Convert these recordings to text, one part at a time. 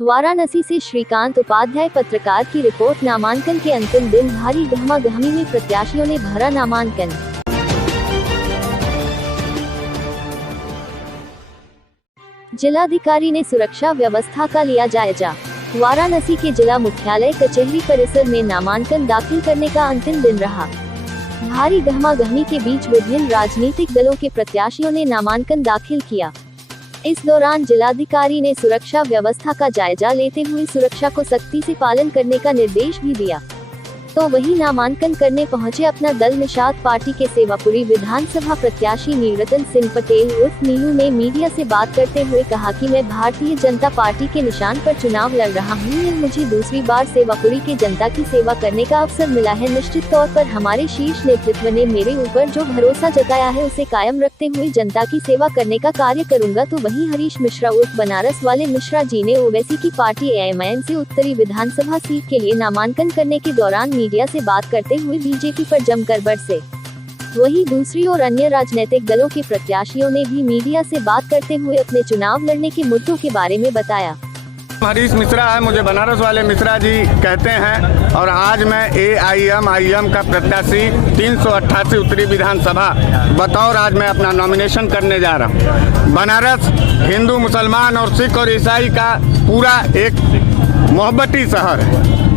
वाराणसी से श्रीकांत उपाध्याय पत्रकार की रिपोर्ट। नामांकन के अंतिम दिन भारी गहमागहमी में प्रत्याशियों ने भरा नामांकन। जिलाधिकारी ने सुरक्षा व्यवस्था का लिया जायजा। वाराणसी के जिला मुख्यालय कचहरी परिसर में नामांकन दाखिल करने का अंतिम दिन रहा। भारी गहमागहमी के बीच विभिन्न राजनीतिक दलों के प्रत्याशियों ने नामांकन दाखिल किया। इस दौरान जिलाधिकारी ने सुरक्षा व्यवस्था का जायजा लेते हुए सुरक्षा को सख्ती से पालन करने का निर्देश भी दिया। तो वही नामांकन करने पहुंचे अपना दल निषाद पार्टी के सेवापुरी विधानसभा प्रत्याशी नीलरतन सिंह पटेल उर्फ नीलू ने मीडिया से बात करते हुए कहा कि मैं भारतीय जनता पार्टी के निशान पर चुनाव लड़ रहा हूं। यह मुझे दूसरी बार सेवापुरी के जनता की सेवा करने का अवसर मिला है। निश्चित तौर पर हमारे शीर्ष नेतृत्व ने मेरे ऊपर जो भरोसा जताया है उसे कायम रखते हुए जनता की सेवा करने का कार्य करूंगा। तो वहीं हरीश मिश्रा उर्फ बनारस वाले मिश्रा जी ने ओवैसी की पार्टी AMIM से उत्तरी विधानसभा सीट के लिए नामांकन करने के दौरान मीडिया से बात करते हुए बीजेपी पर जमकर बरसे। वहीं दूसरी ओर अन्य राजनीतिक दलों के प्रत्याशियों ने भी मीडिया से बात करते हुए अपने चुनाव लड़ने के मुद्दों के बारे में बताया। हरीश मिश्रा है, मुझे बनारस वाले मिश्रा जी कहते हैं और आज मैं AIM का प्रत्याशी 388 उत्तरी विधानसभा बतौर आज मैं अपना नॉमिनेशन करने जा रहा हूँ। बनारस हिंदू मुसलमान और सिख और ईसाई का पूरा एक मोहब्बती शहर है।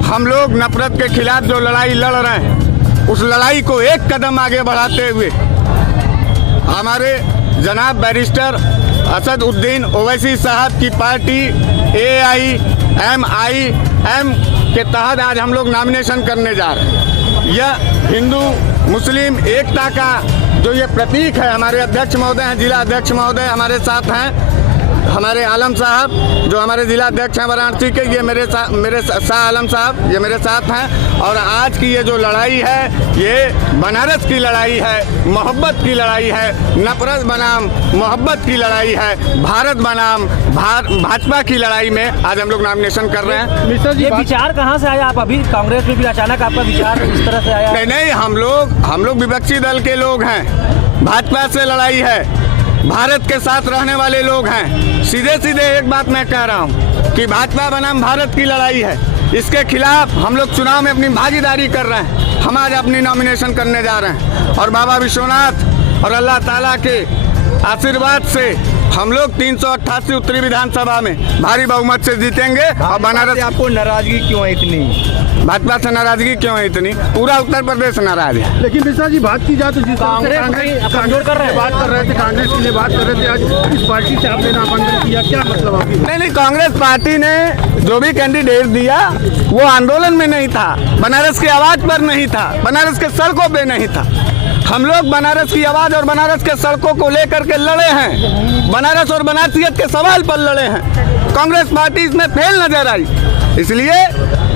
हम लोग नफरत के खिलाफ जो लड़ाई लड़ रहे हैं उस लड़ाई को एक कदम आगे बढ़ाते हुए हमारे जनाब बैरिस्टर असदुद्दीन ओवैसी साहब की पार्टी AIMIM के तहत आज हम लोग नॉमिनेशन करने जा रहे हैं। यह हिंदू मुस्लिम एकता का जो ये प्रतीक है। हमारे अध्यक्ष महोदय हैं, जिला अध्यक्ष महोदय हमारे साथ हैं, हमारे आलम साहब जो हमारे जिला अध्यक्ष हैं वाराणसी के, ये मेरे शाह आलम साहब ये मेरे साथ हैं। और आज की ये जो लड़ाई है ये बनारस की लड़ाई है, मोहब्बत की लड़ाई है, नफरत बनाम मोहब्बत की लड़ाई है, भारत बनाम भाजपा की लड़ाई में आज हम लोग नॉमिनेशन कर रहे हैं। ये विचार कहाँ से आया? आप अभी कांग्रेस में भी अचानक आपका विचार इस तरह से आया? नहीं, हम लोग विपक्षी दल के लोग हैं। भाजपा से लड़ाई है, भारत के साथ रहने वाले लोग हैं। सीधे सीधे एक बात मैं कह रहा हूं कि भाजपा बनाम भारत की लड़ाई है। इसके खिलाफ हम लोग चुनाव में अपनी भागीदारी कर रहे हैं। हम आज अपनी नॉमिनेशन करने जा रहे हैं और बाबा विश्वनाथ और अल्लाह ताला के आशीर्वाद से हम लोग 388 उत्तरी विधानसभा में भारी बहुमत से जीतेंगे। और बनारस आपको नाराजगी क्यों है इतनी? भाजपा से नाराजगी क्यों है इतनी? पूरा उत्तर प्रदेश नाराज है। लेकिन मिश्रा जी बात की जाए तो जिस कमजोर कर रहे हैं, बात कर रहे थे, कांग्रेस के लिए बात कर रहे थे, आज इस पार्टी से आपने नामांकन किया, क्या मतलब आपकी? नहीं, कांग्रेस पार्टी ने जो भी कैंडिडेट दिया वो आंदोलन में नहीं था, बनारस की आवाज पर नहीं था, बनारस के सड़कों पे नहीं था। हम लोग बनारस की आवाज और बनारस के सड़कों को लेकर के लड़े हैं, बनारस और बनारसियत के सवाल पर लड़े हैं। कांग्रेस पार्टी इसमें फेल नजर आई, इसलिए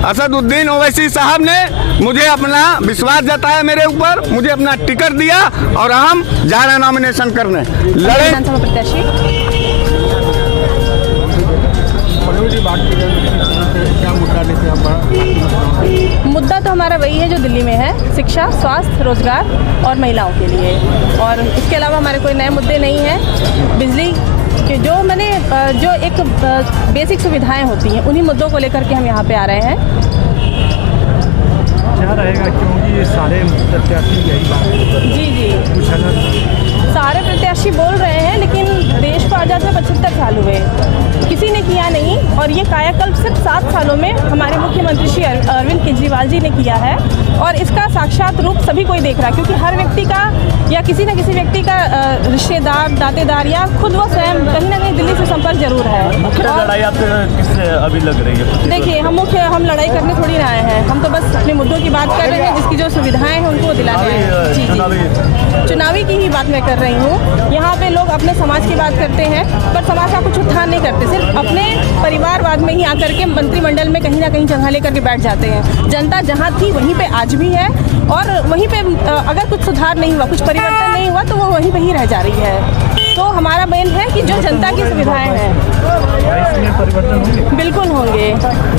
असदुद्दीन ओवैसी साहब ने मुझे अपना विश्वास जताया मेरे ऊपर, मुझे अपना टिकट दिया और हम जा रहे हैं नॉमिनेशन करने। लड़े मुद्दा तो हमारा वही है जो दिल्ली में है, शिक्षा, स्वास्थ्य, रोजगार और महिलाओं के लिए। और इसके अलावा हमारे कोई नए मुद्दे नहीं हैं। बिजली के जो एक बेसिक सुविधाएं होती हैं उन्हीं मुद्दों को लेकर के हम यहाँ पे आ रहे हैं। क्या रहेगा, क्योंकि ये सारे प्रत्याशी यही बात जी सारे प्रत्याशी बोल रहे हैं, लेकिन देश को आज़ाद में 75 साल हुए, किसी ने किया नहीं। और ये कायाकल्प सिर्फ 7 सालों में हमारे मुख्यमंत्री श्री अरविंद केजरीवाल जी ने किया है। और इसका साक्षात रूप सभी कोई देख रहा है, क्योंकि हर व्यक्ति का या किसी न किसी व्यक्ति का रिश्तेदार, दातेदार या खुद वो स्वयं कहीं ना कहीं दिल्ली से संपर्क जरूर है। लड़ाई आपको किससे अभी लग रही है? देखिए, हम लड़ाई करने थोड़ी ना आए हैं, हम तो बस अपने मुद्दों की बात कर रहे हैं, जिसकी जो सुविधाएं हैं उनको दिलाने हैं। जी चुनावी की ही बात मैं कर रही हूँ। यहाँ पे लोग अपने समाज की बात करते हैं, पर समाज का कुछ उत्थान नहीं करते, सिर्फ अपने परिवारवाद में ही आकर के मंत्रिमंडल में कहीं ना कहीं जगह लेकर के बैठ जाते हैं। जनता जहाँ थी वहीं पे आज भी है, और वहीं पे अगर कुछ सुधार नहीं हुआ, कुछ परिवर्तन नहीं हुआ, तो वो वहीं पे ही रह जा रही है। तो हमारा मेन है कि जो जनता की सुविधाएं हैं बिल्कुल होंगे,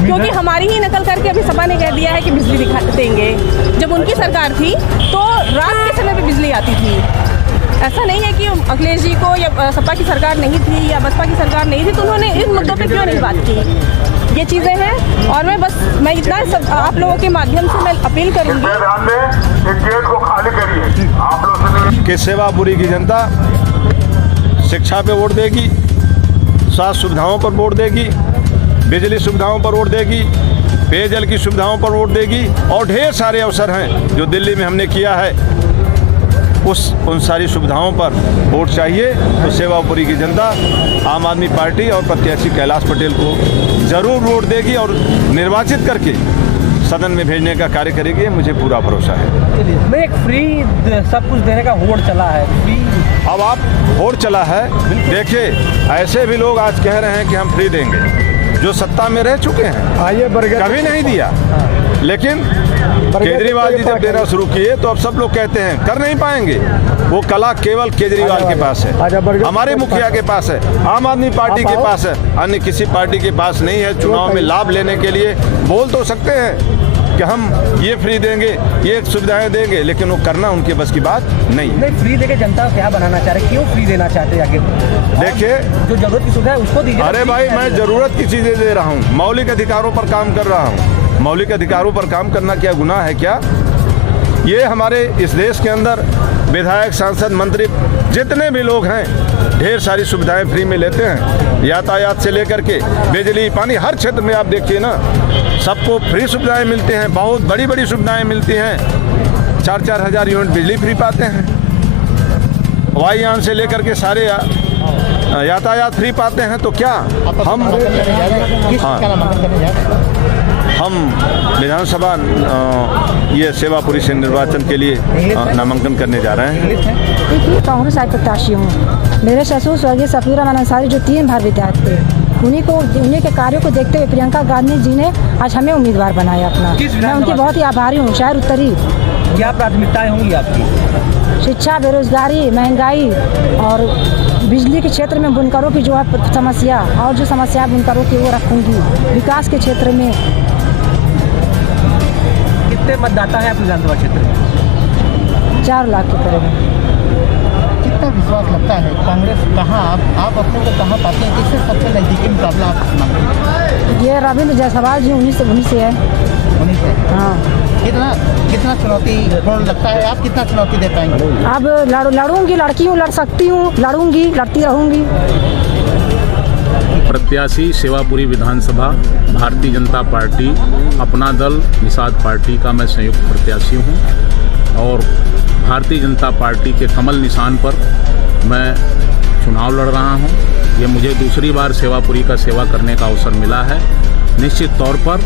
क्योंकि हमारी ही नकल करके अभी सपा ने कह दिया है कि बिजली दिखा देंगे। जब उनकी सरकार थी तो रात के समय पे बिजली आती थी। ऐसा नहीं है कि अखिलेश जी को या सपा की सरकार नहीं थी या बसपा की सरकार नहीं थी तो उन्होंने इन मुद्दों पे क्यों नहीं बात की। ये चीज़ें हैं। और मैं बस इतना सब आप लोगों के माध्यम से मैं अपील करूँगी गेट को खाली करिए। आप लोग कि सेवापुरी की जनता शिक्षा पे वोट देगी, स्वास्थ्य सुविधाओं पर वोट देगी, बिजली सुविधाओं पर वोट देगी, पेयजल की सुविधाओं पर वोट देगी और ढेर सारे अवसर हैं जो दिल्ली में हमने किया है, उन सारी सुविधाओं पर वोट चाहिए। तो सेवापुरी की जनता आम आदमी पार्टी और प्रत्याशी कैलाश पटेल को ज़रूर वोट देगी और निर्वाचित करके सदन में भेजने का कार्य करेगी, मुझे पूरा भरोसा है। मैं एक फ्री सब कुछ देने का होड़ चला है, फ्री अब आप होड़ चला है। देखिए ऐसे भी लोग आज कह रहे हैं कि हम फ्री देंगे, जो सत्ता में रह चुके हैं कभी नहीं दिया, लेकिन केजरीवाल जी जब देना शुरू किए तो अब सब लोग कहते हैं कर नहीं पाएंगे। वो कला केवल केजरीवाल के पास है, हमारे मुखिया के पास है, आम आदमी पार्टी के पास है, अन्य किसी पार्टी के पास नहीं है। चुनाव में लाभ लेने के लिए बोल तो सकते हैं कि हम ये फ्री देंगे, ये सुविधाएं देंगे, लेकिन वो करना उनके बस की बात नहीं। फ्री देके जनता को क्या बनाना चाह रहे, क्यों फ्री देना चाहते हैं आगे? देखिए जो जरूरत की सुविधा है उसको दीजिए। अरे भाई मैं जरूरत की चीजें दे रहा हूँ, मौलिक अधिकारों पर काम कर रहा हूँ। मौलिक अधिकारों पर काम करना क्या गुनाह है क्या? ये हमारे इस देश के अंदर विधायक, सांसद, मंत्री जितने भी लोग हैं ढेर सारी सुविधाएं फ्री में लेते हैं, यातायात से लेकर के बिजली, पानी, हर क्षेत्र में आप देखिए ना, सबको फ्री सुविधाएं मिलती हैं, बहुत बड़ी बड़ी सुविधाएं मिलती हैं। 4-4 हज़ार यूनिट बिजली फ्री पाते हैं, वायुयान से लेकर के सारे यातायात फ्री पाते हैं। तो क्या हम विधानसभा ये सेवापुरी से निर्वाचन के लिए नामांकन करने जा रहे हैं। कांग्रेस प्रत्याशी हूँ। मेरे ससुर स्वर्गीय सफीर रहमान अंसारी जो 3 बार विधायक थे, उन्हीं के कार्यों को देखते हुए प्रियंका गांधी जी ने आज हमें उम्मीदवार बनाया अपना। मैं उनकी बहुत ही आभारी हूँ। शहर उत्तरी क्या प्राथमिकताएं होंगी आपकी? शिक्षा, बेरोजगारी, महंगाई और बिजली के क्षेत्र में बुनकरों की जो है समस्या और जो समस्या बुनकरों की वो रखूँगी। विकास के क्षेत्र में कितने मतदाता हैं आपके विधानसभा क्षेत्र में? 4 लाख के करीब। कितना विश्वास लगता है कांग्रेस कहाँ आप अपने को कहाँ पाते हैं, किससे सबसे नजदीकी मुकाबला आप मानते हैं? ये रविंद्र जायसवाल जी 19 से है। 19 से? हाँ। कितना चुनौतीपूर्ण लगता है, आप कितना चुनौती दे पाएंगे? अब लड़ूंगी, लड़की हूँ, लड़ सकती हूँ, लड़ूंगी, लड़ती रहूंगी। प्रत्याशी सेवापुरी विधानसभा भारतीय जनता पार्टी अपना दल निषाद पार्टी का मैं संयुक्त प्रत्याशी हूं और भारतीय जनता पार्टी के कमल निशान पर मैं चुनाव लड़ रहा हूं। ये मुझे दूसरी बार सेवापुरी का सेवा करने का अवसर मिला है। निश्चित तौर पर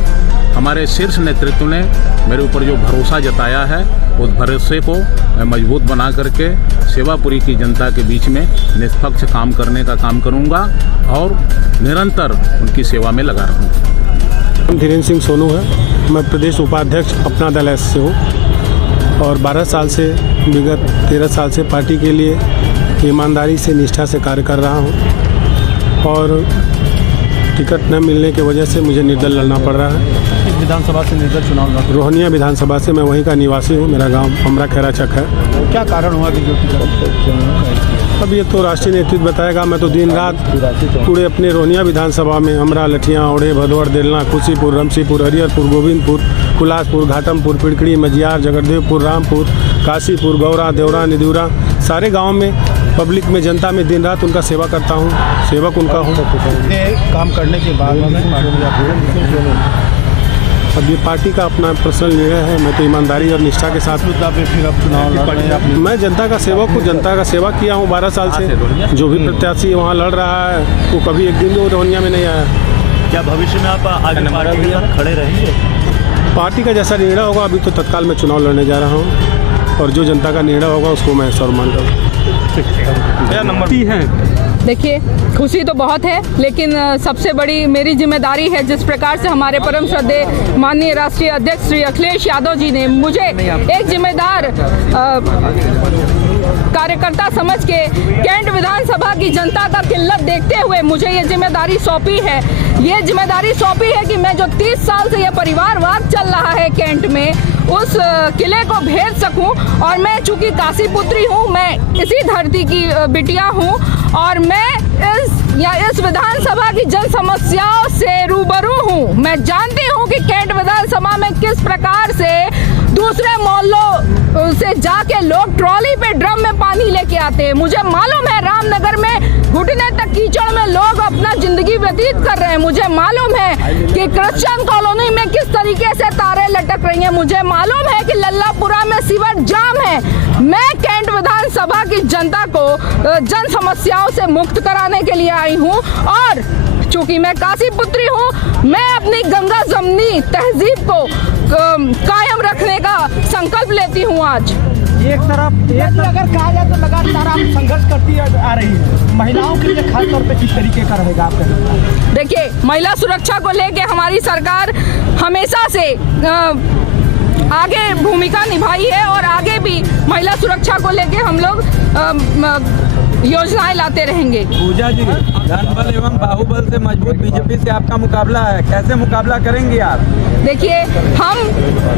हमारे शीर्ष नेतृत्व ने मेरे ऊपर जो भरोसा जताया है, उस भरोसे को मैं मजबूत बना करके सेवापुरी की जनता के बीच में निष्पक्ष काम करने का काम करूंगा और निरंतर उनकी सेवा में लगा रहूँगा। धीरेन्द्र सिंह सोनू है, मैं प्रदेश उपाध्यक्ष अपना दल एस से हूँ और 12 साल से, विगत 13 साल से पार्टी के लिए ईमानदारी से, निष्ठा से कार्य कर रहा हूँ और टिकट न मिलने की वजह से मुझे निर्दल लड़ना पड़ रहा है। किस विधानसभा से निर्दल चुनाव लड़? रोहनिया विधानसभा से। मैं वहीं का निवासी हूँ, मेरा गांव हमरा खैरा चक है। क्या कारण हुआ कि जो टिकट? अब ये तो राष्ट्रीय नेतृत्व बताएगा। मैं तो दिन रात पूरे अपने रोहनिया विधानसभा में हमरा, लठियाँ, ओढ़े, भदौर, देलना, खुशीपुर, रमसीपुर, हरिहरपुर, गोविंदपुर, कुलासपुर, घाटमपुर, पिड़कड़ी, मजियार, जगरदेवपुर, रामपुर, काशीपुर, गौरा, देवरा, निदूरा, सारे गाँव में पब्लिक में, जनता में दिन रात उनका सेवा करता हूँ, सेवक उनका हूँ। काम करने के बाद अब ये पार्टी का अपना पर्सनल निर्णय है। मैं तो ईमानदारी और निष्ठा के साथ फिर अब चुनाव मैं जनता का सेवक हूँ, जनता का सेवा किया हूँ 12 साल से। जो भी प्रत्याशी वहाँ लड़ रहा है वो कभी एक दिन भी रोहनिया में नहीं आया। क्या भविष्य में आप आगे पार्टी में खड़े रहेंगे? पार्टी का जैसा निर्णय होगा, अभी तो तत्काल मैं चुनाव लड़ने जा रहा हूँ और जो जनता का निर्णय होगा उसको मैं सम्मान करूँ। देखिए, खुशी तो बहुत है, लेकिन सबसे बड़ी मेरी जिम्मेदारी है। जिस प्रकार से हमारे परम श्रद्धेय माननीय राष्ट्रीय अध्यक्ष श्री अखिलेश यादव जी ने मुझे एक जिम्मेदार कार्यकर्ता समझ के कैंट विधानसभा की जनता का किल्लत देखते हुए मुझे ये जिम्मेदारी सौंपी है। ये जिम्मेदारी सौंपी है कि मैं जो 30 साल से ये परिवारवाद चल रहा है कैंट में, उस किले को भेज सकूं। और मैं चूंकि काशी पुत्री हूं, मैं इसी धरती की बिटिया हूं और मैं इस या इस विधानसभा की जन समस्याओं से रूबरू हूँ। मैं जानती हूँ कि कैंट विधानसभा में किस प्रकार से दूसरे मोहल्लों से जाके लोग ट्रॉली पे ड्रम में पानी लेके आते हैं। मुझे मालूम है रामनगर में घुटने तक कीचड़ में लोग अपना जिंदगी व्यतीत कर रहे हैं। मुझे मालूम है कि क्रिश्चियन कॉलोनी में किस तरीके से तारें लटक रही हैं। मुझे मालूम है कि लल्लापुरा में सीवर जाम है। मैं कैंट विधानसभा की जनता को जन समस्याओं से मुक्त कराने के लिए आई हूँ और चूंकि मैं काशी पुत्री हूँ, मैं अपनी गंगा जमनी तहजीब को कायम रखने का संकल्प लेती हूँ आज। एक तरफ अगर कहा जाए तो लगातार आप संघर्ष करती आ रही है, महिलाओं के लिए खास तौर पे किस तरीके का रहेगा आपका? देखिए, महिला सुरक्षा को लेके हमारी सरकार हमेशा से आगे भूमिका निभाई है और आगे भी महिला सुरक्षा को लेके हम लोग योजनाएं लाते रहेंगे। पूजा जी, धनबल एवं बाहुबल से मजबूत बीजेपी से आपका मुकाबला है, कैसे मुकाबला करेंगे आप? देखिए, हम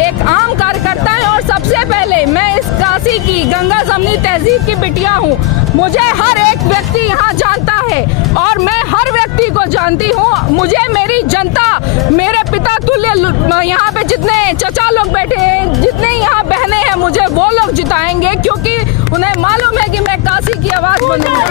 एक आम कार्यकर्ता हैं और सबसे पहले मैं इस काशी की गंगा जमनी तहजीब की बिटिया हूँ। मुझे हर एक व्यक्ति यहाँ जानता है और मैं हर व्यक्ति को जानती हूँ। मुझे मेरी जनता, मेरे पिता तुल्य यहाँ पे जितने चचा लोग बैठे हैं, जितने यहाँ बहनें हैं, मुझे वो लोग जिताएंगे क्योंकि उन्हें मालूम है कि मैं काशी की आवाज बनूंगी।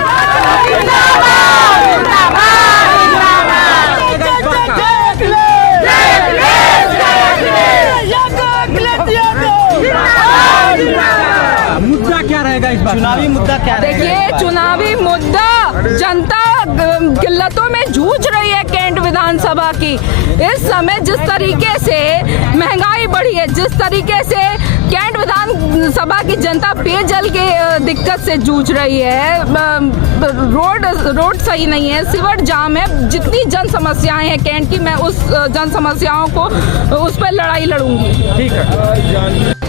मुद्दा क्या रहेगा इस बार? चुनावी मुद्दा क्या रहेगा? देखिए, चुनावी मुद्दा, जनता किल्लतों में जूझ रही है कैंट विधानसभा की। इस समय जिस तरीके से महंगाई बढ़ी है, जिस तरीके से कैंट विधानसभा की जनता पेयजल के दिक्कत से जूझ रही है, रोड सही नहीं है, सीवर जाम है, जितनी जन समस्याएं हैं कैंट की, मैं उस जन समस्याओं को उस पर लड़ाई लड़ूंगी। ठीक है।